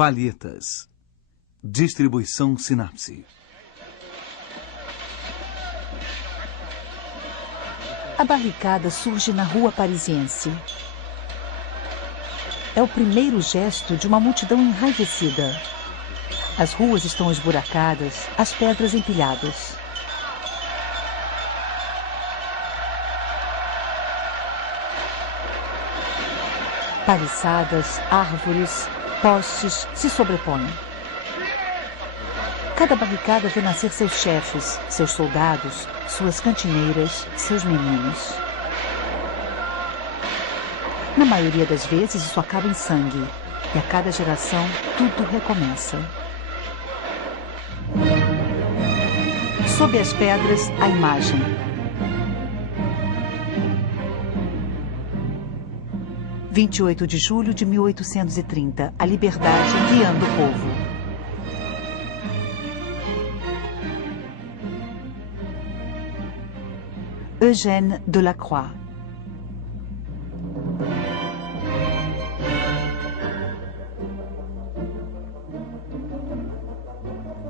Palhetas. Distribuição Sinapse. A barricada surge na rua parisiense. É o primeiro gesto de uma multidão enraivecida. As ruas estão esburacadas, as pedras empilhadas. Paliçadas, árvores, postes se sobrepõem. Cada barricada vê nascer seus chefes, seus soldados, suas cantineiras, seus meninos. Na maioria das vezes, isso acaba em sangue. E a cada geração, tudo recomeça. Sob as pedras, a imagem. – 28 de julho de 1830. A liberdade guiando o povo. Eugène Delacroix.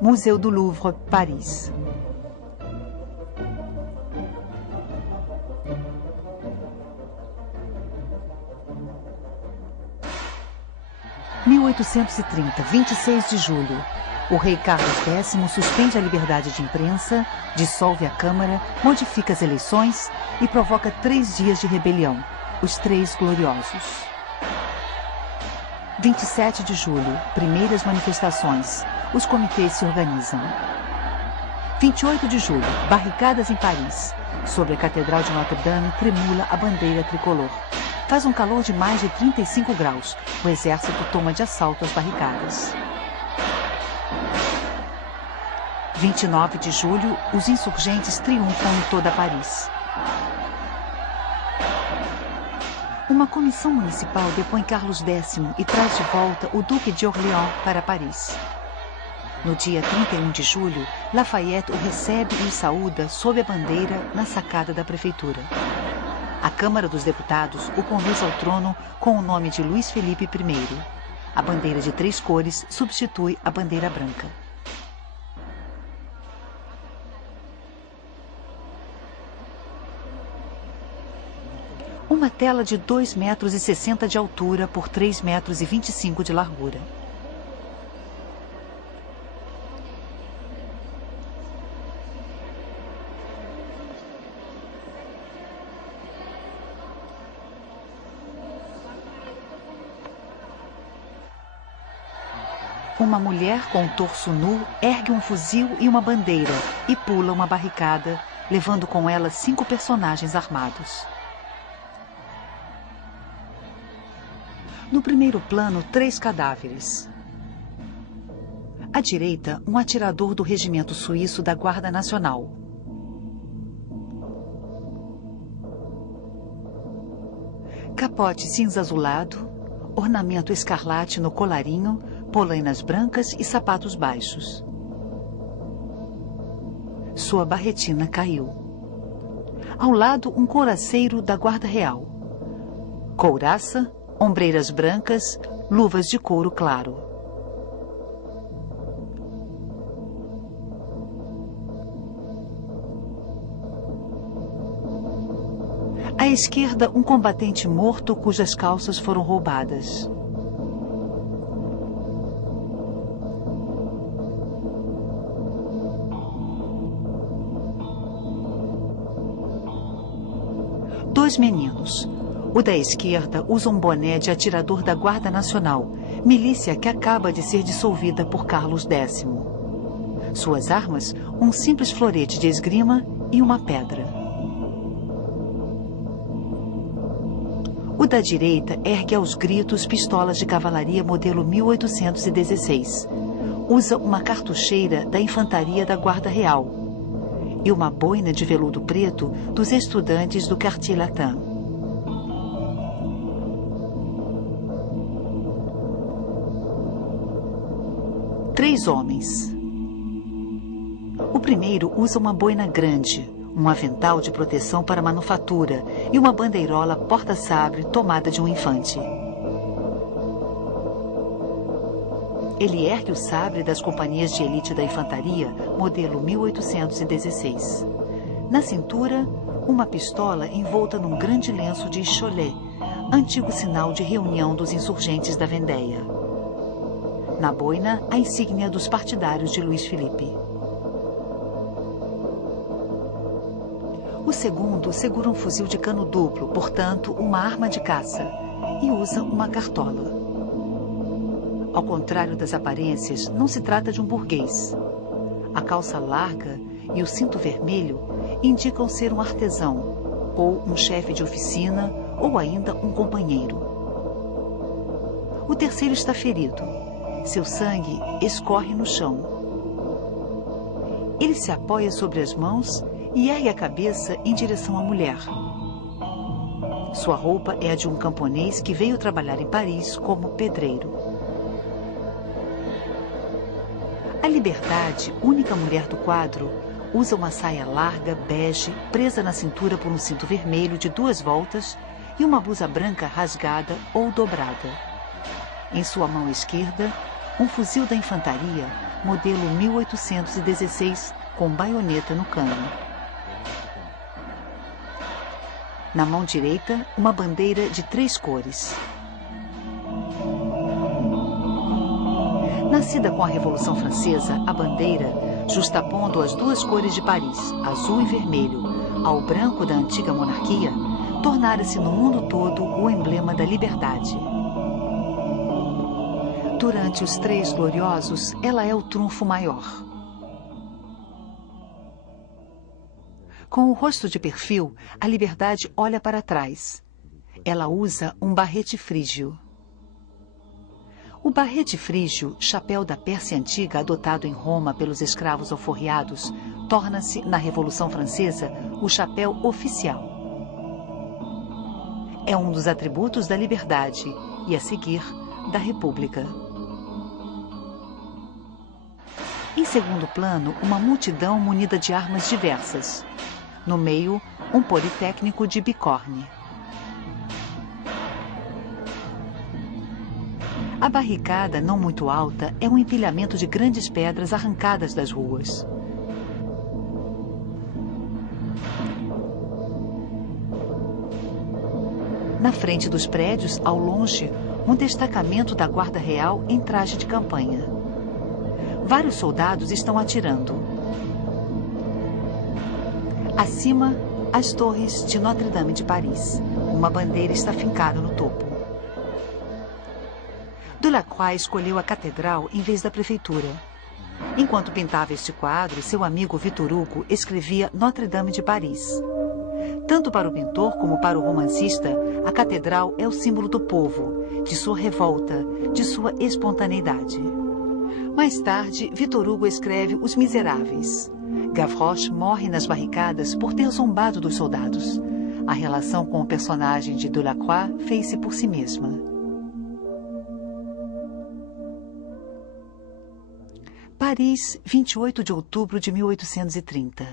Museu do Louvre, Paris. – 1830, 26 de julho. O rei Carlos X suspende a liberdade de imprensa, dissolve a Câmara, modifica as eleições e provoca 3 dias de rebelião, os 3 gloriosos. 27 de julho, primeiras manifestações. Os comitês se organizam. 28 de julho, barricadas em Paris. Sobre a Catedral de Notre-Dame tremula a bandeira tricolor. Faz um calor de mais de 35 graus. O exército toma de assalto as barricadas. 29 de julho, os insurgentes triunfam em toda Paris. Uma comissão municipal depõe Carlos X e traz de volta o Duque de Orléans para Paris. No dia 31 de julho, Lafayette o recebe e o saúda sob a bandeira na sacada da prefeitura. A Câmara dos Deputados o conduz ao trono com o nome de Luís Felipe I. A bandeira de 3 cores substitui a bandeira branca. Uma tela de 2,60 metros de altura por 3,25 metros de largura. Uma mulher com o torso nu ergue um fuzil e uma bandeira e pula uma barricada, levando com ela 5 personagens armados. No primeiro plano, 3 cadáveres. À direita, um atirador do regimento suíço da Guarda Nacional. Capote cinza azulado, ornamento escarlate no colarinho, polainas brancas e sapatos baixos. Sua barretina caiu. Ao lado, um couraceiro da Guarda Real. Couraça, ombreiras brancas, luvas de couro claro. À esquerda, um combatente morto cujas calças foram roubadas. Dois meninos. O da esquerda usa um boné de atirador da Guarda Nacional, milícia que acaba de ser dissolvida por Carlos X. Suas armas, um simples florete de esgrima e uma pedra. O da direita ergue aos gritos pistolas de cavalaria modelo 1816. Usa uma cartucheira da infantaria da Guarda Real e uma boina de veludo preto dos estudantes do Quartier Latin. Três homens. O primeiro usa uma boina grande, um avental de proteção para manufatura e uma bandeirola porta-sabre tomada de um infante. Ele ergue o sabre das companhias de elite da infantaria, modelo 1816. Na cintura, uma pistola envolta num grande lenço de Cholet, antigo sinal de reunião dos insurgentes da Vendéia. Na boina, a insígnia dos partidários de Luís Filipe. O segundo segura um fuzil de cano duplo, portanto, uma arma de caça, e usa uma cartola. Ao contrário das aparências, não se trata de um burguês. A calça larga e o cinto vermelho indicam ser um artesão, ou um chefe de oficina, ou ainda um companheiro. O terceiro está ferido. Seu sangue escorre no chão. Ele se apoia sobre as mãos e ergue a cabeça em direção à mulher. Sua roupa é a de um camponês que veio trabalhar em Paris como pedreiro. A Liberdade, única mulher do quadro, usa uma saia larga, bege, presa na cintura por um cinto vermelho de 2 voltas e uma blusa branca rasgada ou dobrada. Em sua mão esquerda, um fuzil da infantaria, modelo 1816, com baioneta no cano. Na mão direita, uma bandeira de 3 cores. Nascida com a Revolução Francesa, a bandeira, justapondo as 2 cores de Paris, azul e vermelho, ao branco da antiga monarquia, tornara-se no mundo todo o emblema da liberdade. Durante os 3 gloriosos, ela é o trunfo maior. Com o rosto de perfil, a Liberdade olha para trás. Ela usa um barrete frígio. O barrete frígio, chapéu da Pérsia antiga adotado em Roma pelos escravos alforriados, torna-se, na Revolução Francesa, o chapéu oficial. É um dos atributos da liberdade e, a seguir, da República. Em segundo plano, uma multidão munida de armas diversas. No meio, um politécnico de bicorne. A barricada, não muito alta, é um empilhamento de grandes pedras arrancadas das ruas. Na frente dos prédios, ao longe, um destacamento da Guarda Real em traje de campanha. Vários soldados estão atirando. Acima, as torres de Notre-Dame de Paris. Uma bandeira está fincada no topo. Delacroix escolheu a catedral em vez da prefeitura. Enquanto pintava este quadro, seu amigo Victor Hugo escrevia Notre-Dame de Paris. Tanto para o pintor como para o romancista, a catedral é o símbolo do povo, de sua revolta, de sua espontaneidade. Mais tarde, Victor Hugo escreve Os Miseráveis. Gavroche morre nas barricadas por ter zombado dos soldados. A relação com o personagem de Delacroix fez-se por si mesma. Paris, 28 de outubro de 1830.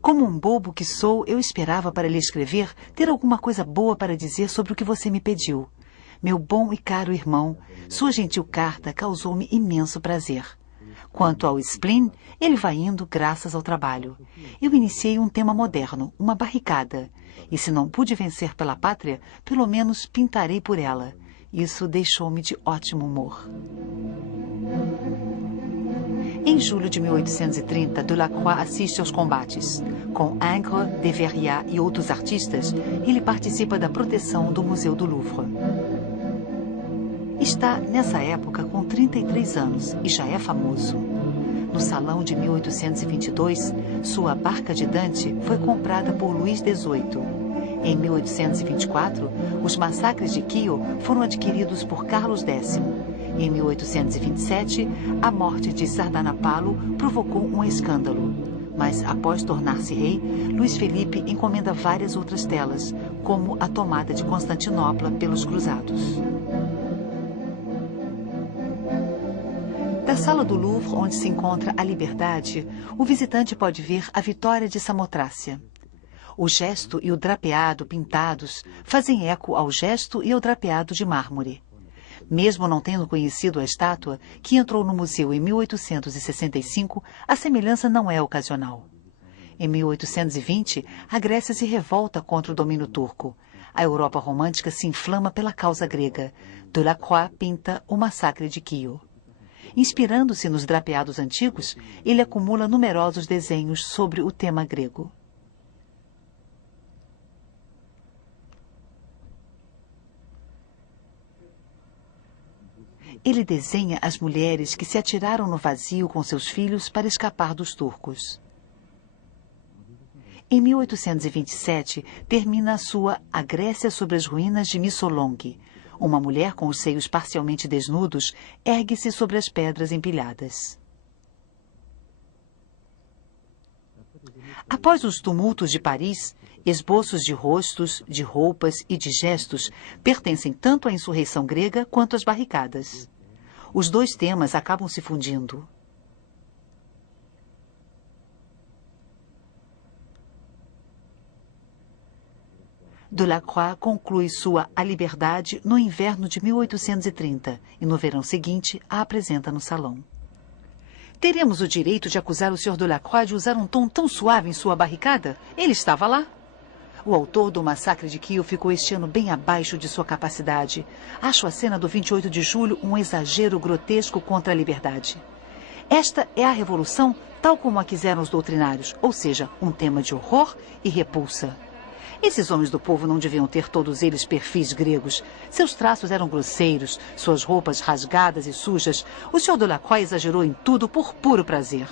Como um bobo que sou, eu esperava para lhe escrever ter alguma coisa boa para dizer sobre o que você me pediu. Meu bom e caro irmão, sua gentil carta causou-me imenso prazer. Quanto ao spleen, ele vai indo graças ao trabalho. Eu iniciei um tema moderno, uma barricada. E se não pude vencer pela pátria, pelo menos pintarei por ela. Isso deixou-me de ótimo humor. Em julho de 1830, Delacroix assiste aos combates. Com Ingres, Deveria e outros artistas, ele participa da proteção do Museu do Louvre. Está, nessa época, com 33 anos e já é famoso. No Salão de 1822, sua Barca de Dante foi comprada por Luís XVIII. Em 1824, os massacres de Kiel foram adquiridos por Carlos X. Em 1827, a morte de Sardanapalo provocou um escândalo. Mas, após tornar-se rei, Luís Felipe encomenda várias outras telas, como a tomada de Constantinopla pelos cruzados. Da sala do Louvre, onde se encontra a Liberdade, o visitante pode ver a vitória de Samotrácia. O gesto e o drapeado pintados fazem eco ao gesto e ao drapeado de mármore. Mesmo não tendo conhecido a estátua, que entrou no museu em 1865, a semelhança não é ocasional. Em 1820, a Grécia se revolta contra o domínio turco. A Europa romântica se inflama pela causa grega. Delacroix pinta o massacre de Quio. Inspirando-se nos drapeados antigos, ele acumula numerosos desenhos sobre o tema grego. Ele desenha as mulheres que se atiraram no vazio com seus filhos para escapar dos turcos. Em 1827, termina a sua A Grécia sobre as ruínas de Missolonghi. Uma mulher com os seios parcialmente desnudos ergue-se sobre as pedras empilhadas. Após os tumultos de Paris, esboços de rostos, de roupas e de gestos pertencem tanto à insurreição grega quanto às barricadas. Os dois temas acabam se fundindo. Delacroix conclui sua A Liberdade no inverno de 1830 e no verão seguinte a apresenta no salão. Teremos o direito de acusar o Sr. Delacroix de usar um tom tão suave em sua barricada? Ele estava lá. O autor do massacre de Quio ficou este ano bem abaixo de sua capacidade. Acho a cena do 28 de julho um exagero grotesco contra a liberdade. Esta é a revolução tal como a quiseram os doutrinários, ou seja, um tema de horror e repulsa. Esses homens do povo não deviam ter todos eles perfis gregos. Seus traços eram grosseiros, suas roupas rasgadas e sujas. O Sr. Delacroix exagerou em tudo por puro prazer.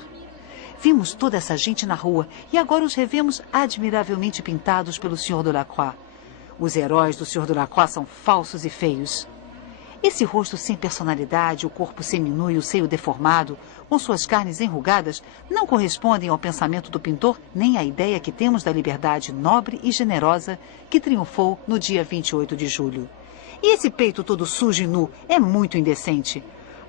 Vimos toda essa gente na rua e agora os revemos admiravelmente pintados pelo Sr. Delacroix. Os heróis do Sr. Delacroix são falsos e feios. Esse rosto sem personalidade, o corpo seminu e o seio deformado, com suas carnes enrugadas, não correspondem ao pensamento do pintor nem à ideia que temos da liberdade nobre e generosa que triunfou no dia 28 de julho. E esse peito todo sujo e nu é muito indecente.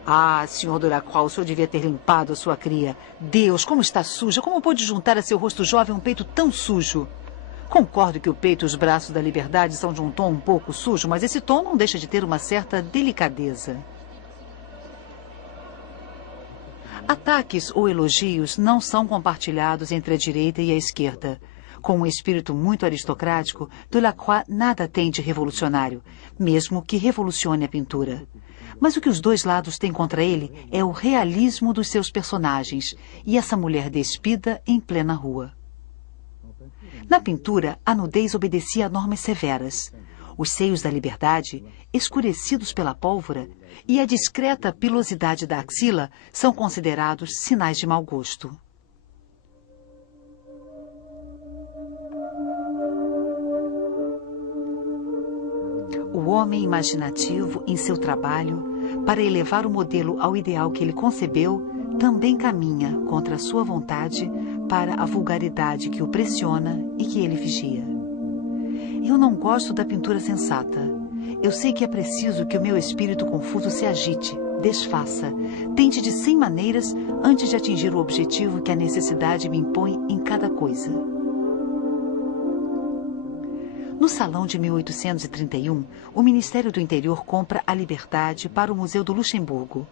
Ah, Sr. Delacroix, o senhor devia ter limpado a sua cria. Deus, como está suja! Como pôde juntar a seu rosto jovem um peito tão sujo? Concordo que o peito e os braços da liberdade são de um tom um pouco sujo, mas esse tom não deixa de ter uma certa delicadeza. Ataques ou elogios não são compartilhados entre a direita e a esquerda. Com um espírito muito aristocrático, Delacroix nada tem de revolucionário, mesmo que revolucione a pintura. Mas o que os dois lados têm contra ele é o realismo dos seus personagens e essa mulher despida em plena rua. Na pintura, a nudez obedecia a normas severas. Os seios da liberdade, escurecidos pela pólvora, e a discreta pilosidade da axila são considerados sinais de mau gosto. O homem imaginativo, em seu trabalho, para elevar o modelo ao ideal que ele concebeu, também caminha contra a sua vontade para a vulgaridade que o pressiona e que ele vigia. Eu não gosto da pintura sensata. Eu sei que é preciso que o meu espírito confuso se agite, desfaça, tente de 100 maneiras antes de atingir o objetivo que a necessidade me impõe em cada coisa. No salão de 1831, o Ministério do Interior compra a Liberdade para o Museu do Luxemburgo.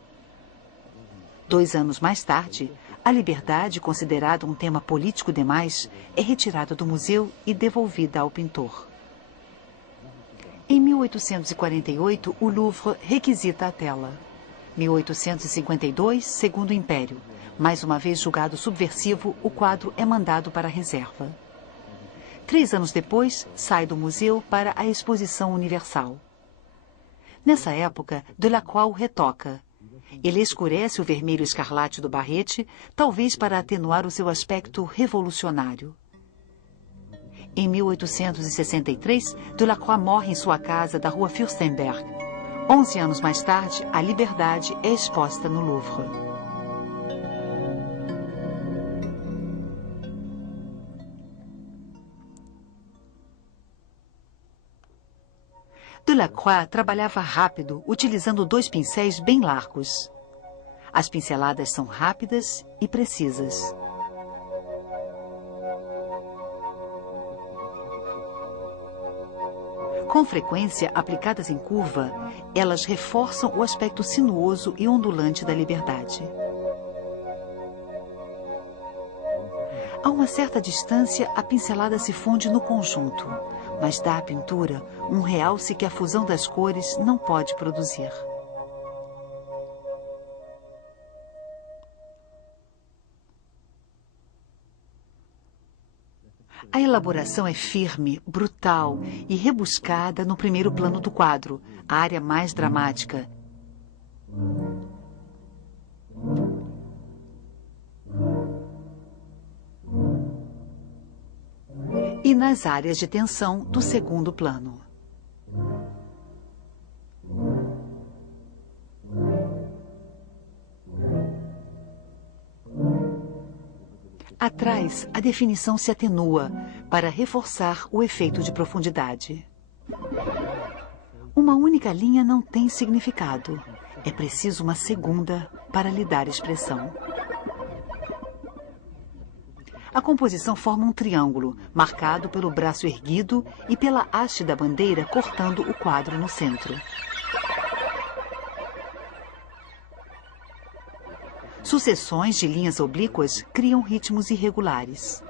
2 anos mais tarde, a liberdade, considerada um tema político demais, é retirada do museu e devolvida ao pintor. Em 1848, o Louvre requisita a tela. 1852, Segundo Império. Mais uma vez julgado subversivo, o quadro é mandado para a reserva. 3 anos depois, sai do museu para a Exposição Universal. Nessa época, Delacroix o retoca. Ele escurece o vermelho escarlate do barrete, talvez para atenuar o seu aspecto revolucionário. Em 1863, Delacroix morre em sua casa da rua Fürstenberg. 11 anos mais tarde, a Liberdade é exposta no Louvre. Delacroix trabalhava rápido, utilizando 2 pincéis bem largos. As pinceladas são rápidas e precisas. Com frequência aplicadas em curva, elas reforçam o aspecto sinuoso e ondulante da liberdade. A uma certa distância, a pincelada se funde no conjunto, mas dá à pintura um realce que a fusão das cores não pode produzir. A elaboração é firme, brutal e rebuscada no primeiro plano do quadro, a área mais dramática. E nas áreas de tensão do segundo plano. Atrás, a definição se atenua para reforçar o efeito de profundidade. Uma única linha não tem significado. É preciso uma segunda para lhe dar expressão. A composição forma um triângulo, marcado pelo braço erguido e pela haste da bandeira cortando o quadro no centro. Sucessões de linhas oblíquas criam ritmos irregulares.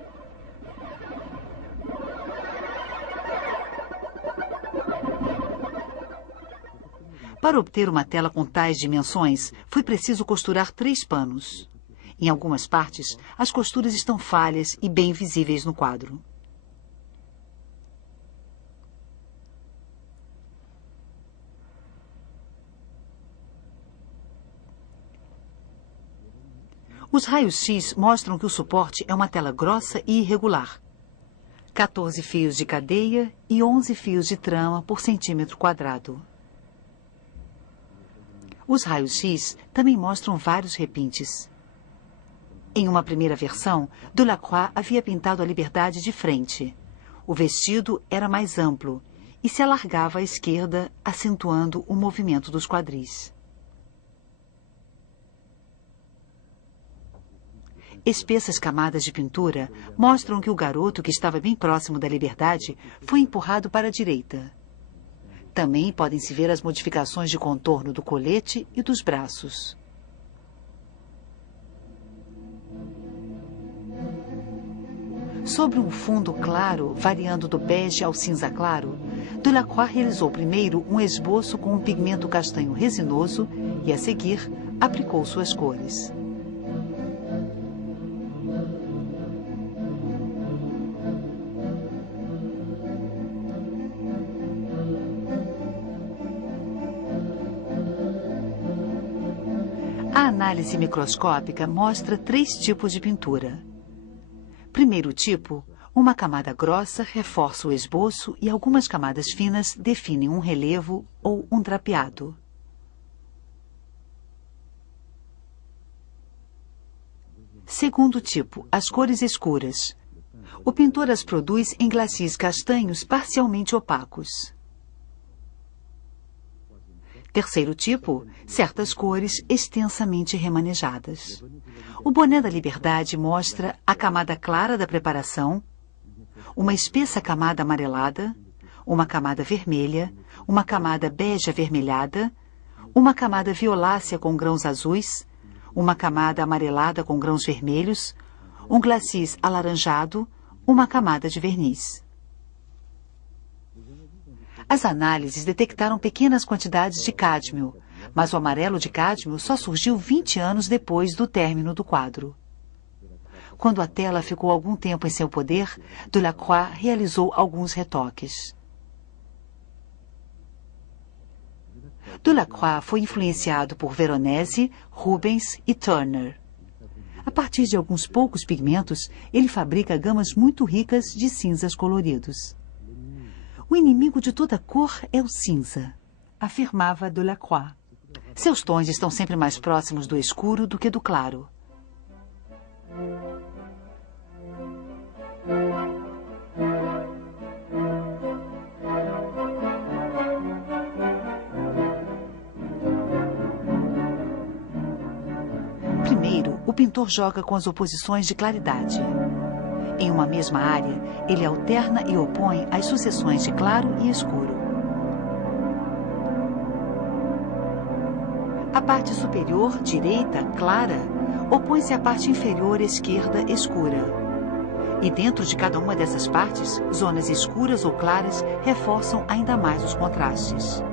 Para obter uma tela com tais dimensões, foi preciso costurar 3 panos. Em algumas partes, as costuras estão falhas e bem visíveis no quadro. Os raios-x mostram que o suporte é uma tela grossa e irregular. 14 fios de cadeia e 11 fios de trama por centímetro quadrado. Os raios-x também mostram vários repintes. Em uma primeira versão, Delacroix havia pintado a Liberdade de frente. O vestido era mais amplo e se alargava à esquerda, acentuando o movimento dos quadris. Espessas camadas de pintura mostram que o garoto, que estava bem próximo da Liberdade, foi empurrado para a direita. Também podem se ver as modificações de contorno do colete e dos braços. Sobre um fundo claro, variando do bege ao cinza claro, Delacroix realizou primeiro um esboço com um pigmento castanho resinoso e, a seguir, aplicou suas cores. A análise microscópica mostra 3 tipos de pintura. Primeiro tipo, uma camada grossa reforça o esboço e algumas camadas finas definem um relevo ou um drapeado. Segundo tipo, as cores escuras. O pintor as produz em glacis castanhos parcialmente opacos. Terceiro tipo, certas cores extensamente remanejadas. O boné da Liberdade mostra a camada clara da preparação, uma espessa camada amarelada, uma camada vermelha, uma camada bege avermelhada, uma camada violácea com grãos azuis, uma camada amarelada com grãos vermelhos, um glacis alaranjado, uma camada de verniz. As análises detectaram pequenas quantidades de cádmio, mas o amarelo de cádmio só surgiu 20 anos depois do término do quadro. Quando a tela ficou algum tempo em seu poder, Delacroix realizou alguns retoques. Delacroix foi influenciado por Veronese, Rubens e Turner. A partir de alguns poucos pigmentos, ele fabrica gamas muito ricas de cinzas coloridos. O inimigo de toda cor é o cinza, afirmava Delacroix. Seus tons estão sempre mais próximos do escuro do que do claro. Primeiro, o pintor joga com as oposições de claridade. Em uma mesma área, ele alterna e opõe as sucessões de claro e escuro. parte superior, direita, clara, opõe-se à parte inferior, esquerda, escura. E dentro de cada uma dessas partes, zonas escuras ou claras reforçam ainda mais os contrastes.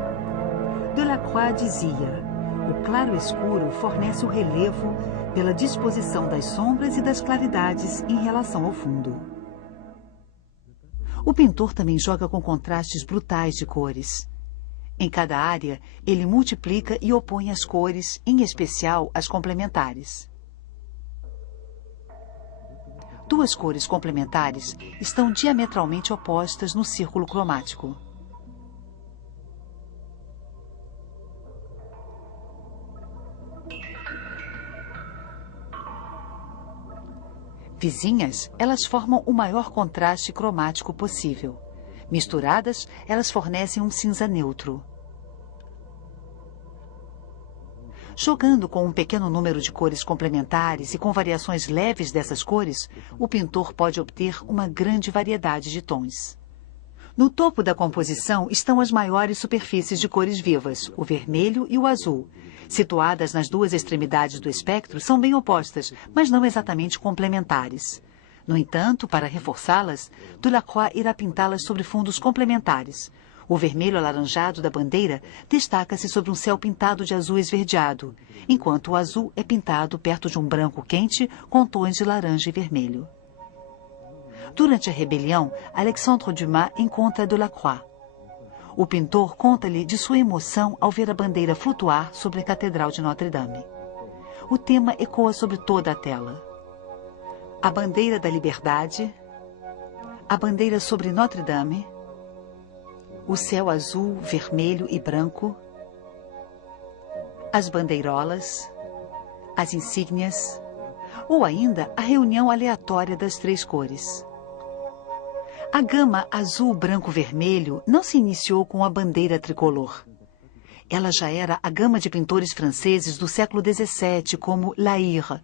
Delacroix dizia: o claro escuro fornece o relevo pela disposição das sombras e das claridades em relação ao fundo. O pintor também joga com contrastes brutais de cores. Em cada área, ele multiplica e opõe as cores, em especial as complementares. Duas cores complementares estão diametralmente opostas no círculo cromático. Vizinhas, elas formam o maior contraste cromático possível. Misturadas, elas fornecem um cinza neutro. Jogando com um pequeno número de cores complementares e com variações leves dessas cores, o pintor pode obter uma grande variedade de tons. No topo da composição estão as maiores superfícies de cores vivas, o vermelho e o azul. Situadas nas duas extremidades do espectro, são bem opostas, mas não exatamente complementares. No entanto, para reforçá-las, Delacroix irá pintá-las sobre fundos complementares. O vermelho alaranjado da bandeira destaca-se sobre um céu pintado de azul esverdeado, enquanto o azul é pintado perto de um branco quente com tons de laranja e vermelho. Durante a rebelião, Alexandre Dumas encontra Delacroix. O pintor conta-lhe de sua emoção ao ver a bandeira flutuar sobre a Catedral de Notre-Dame. O tema ecoa sobre toda a tela. A bandeira da liberdade, a bandeira sobre Notre-Dame, o céu azul, vermelho e branco, as bandeirolas, as insígnias, ou ainda a reunião aleatória das três cores. A gama azul, branco, vermelho não se iniciou com a bandeira tricolor. Ela já era a gama de pintores franceses do século XVII, como La Hire,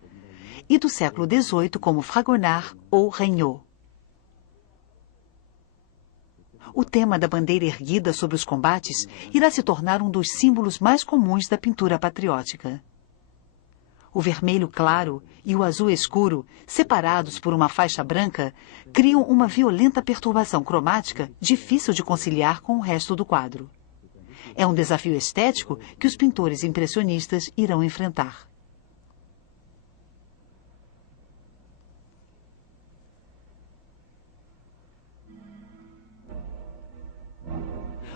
e do século XVIII, como Fragonard ou Regnault. O tema da bandeira erguida sobre os combates irá se tornar um dos símbolos mais comuns da pintura patriótica. O vermelho claro e o azul escuro, separados por uma faixa branca, criam uma violenta perturbação cromática difícil de conciliar com o resto do quadro. É um desafio estético que os pintores impressionistas irão enfrentar.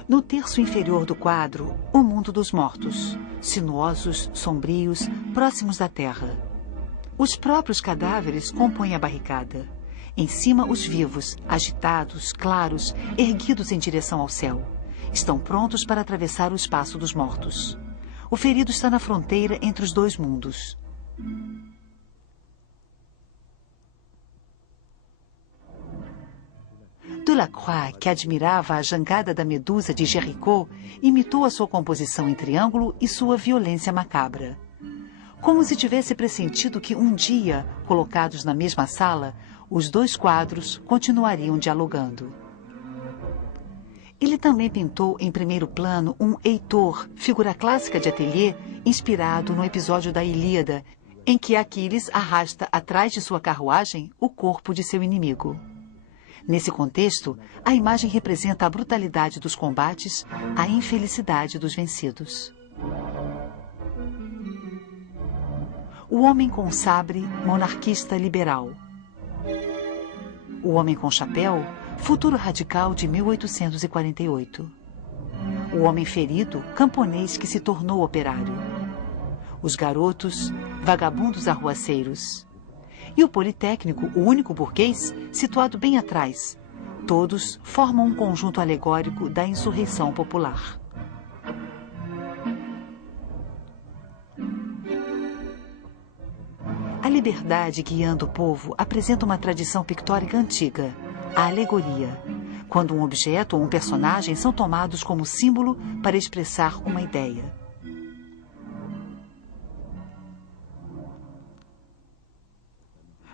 No terço inferior do quadro, o mundo dos mortos, sinuosos, sombrios, próximos da terra. Os próprios cadáveres compõem a barricada. Em cima, os vivos, agitados, claros, erguidos em direção ao céu. Estão prontos para atravessar o espaço dos mortos. O ferido está na fronteira entre os dois mundos. Delacroix, que admirava a jangada da Medusa de Géricault, imitou a sua composição em triângulo e sua violência macabra. Como se tivesse pressentido que um dia, colocados na mesma sala, os dois quadros continuariam dialogando. Ele também pintou em primeiro plano um Heitor, figura clássica de ateliê, inspirado no episódio da Ilíada, em que Aquiles arrasta atrás de sua carruagem o corpo de seu inimigo. Nesse contexto, a imagem representa a brutalidade dos combates, a infelicidade dos vencidos. O homem com sabre, monarquista liberal. O homem com chapéu, futuro radical de 1848. O homem ferido, camponês que se tornou operário. Os garotos, vagabundos arruaceiros. E o Politécnico, o único burguês, situado bem atrás. Todos formam um conjunto alegórico da insurreição popular. A liberdade guiando o povo apresenta uma tradição pictórica antiga, a alegoria, quando um objeto ou um personagem são tomados como símbolo para expressar uma ideia.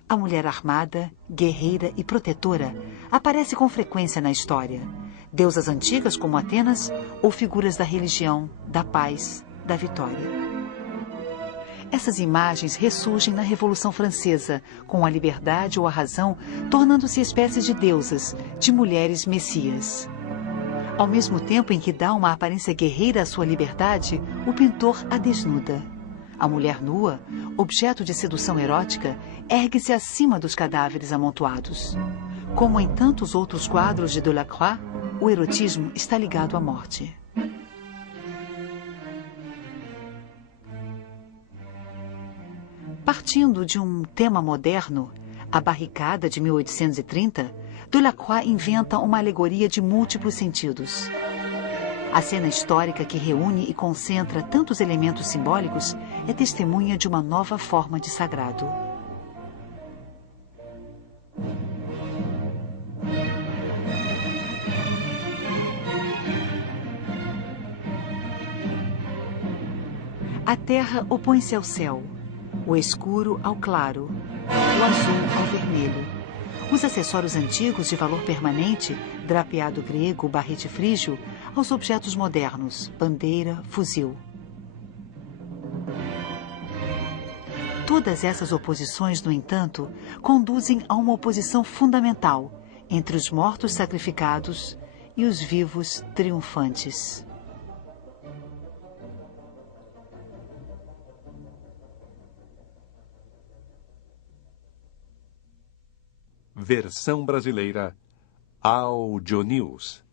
A mulher armada, guerreira e protetora aparece com frequência na história. Deusas antigas como Atenas ou figuras da religião, da paz, da vitória. Essas imagens ressurgem na Revolução Francesa, com a liberdade ou a razão tornando-se espécies de deusas, de mulheres messias. Ao mesmo tempo em que dá uma aparência guerreira à sua liberdade, o pintor a desnuda. A mulher nua, objeto de sedução erótica, ergue-se acima dos cadáveres amontoados. Como em tantos outros quadros de Delacroix, o erotismo está ligado à morte. Partindo de um tema moderno, a barricada de 1830, Delacroix inventa uma alegoria de múltiplos sentidos. A cena histórica que reúne e concentra tantos elementos simbólicos é testemunha de uma nova forma de sagrado. A terra opõe-se ao céu, o escuro ao claro, o azul ao vermelho. Os acessórios antigos de valor permanente, drapeado grego, barrete frígio, aos objetos modernos, bandeira, fuzil. Todas essas oposições, no entanto, conduzem a uma oposição fundamental entre os mortos sacrificados e os vivos triunfantes. Versão brasileira Audio News.